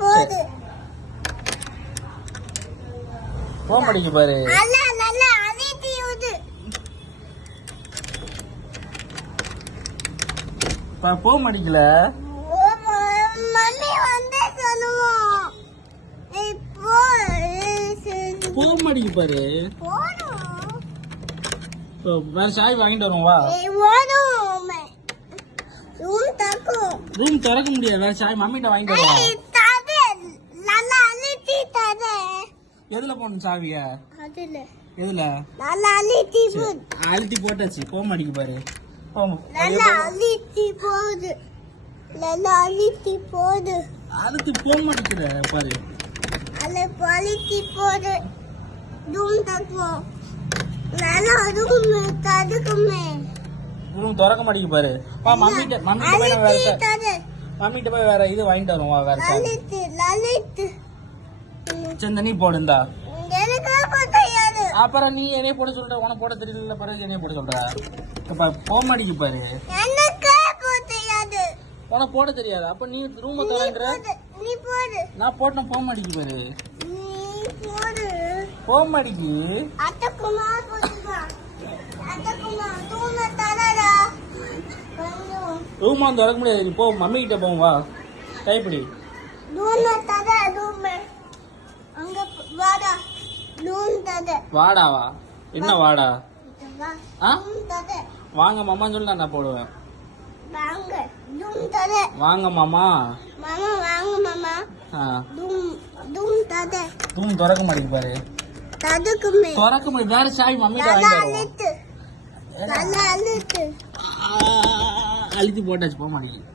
போடு போன் படிக்க பாரு. போன் படிக்கல. போன் படிக்க பாரு. வேற சாவி வாங்கிட்டு வருவோம் வா. ரூம் திறக்க முடியாது. வேற சாவி மம்மிட்ட வாங்கிட்டு வருவோம். எதுல போன சாவிய? எதுல? அழுத்தி போட்டாச்சு. போன் அடிக்க பாரு. அழுத்தி போன் அடிக்கிற பாரு. ரூம் திறக்க மாட்டேங்க பாரு. மம்மிட்ட போய் வேற இது வாங்கிட்டு வருவோம். வேற சாவி. சரி நீ போடுந்தா. அப்புறம் நீ என்னைய போட சொல்ற. உனக்கு போட தெரியல. பிறகு என்னைய போட சொல்ற. போன் அடிக்க பாரு. உனக்கு போட தெரியாது. அப்ப நீ ரூம் தரன்ற. நான் போட்டேன். போன் அடிக்க பாரு. போன் அடிக்கு. ரூமா திறக்க முடியாது. நீ போ. மம்மி கிட்ட போவோம் வா. கைப்பிடி. வாடாவா? என்ன வாடா? வாங்க மாமான்னு சொல்லி நான் போடுவேன். வாங்க மாமா. ரூம் திறக்க மாட்டேங்க பாரு. திறக்க முடியும். வேற சாவி மம்மிட்ட வாங்கிட்டு அழுத்தி போட்டாச்சு. போக மாட்டேங்குது.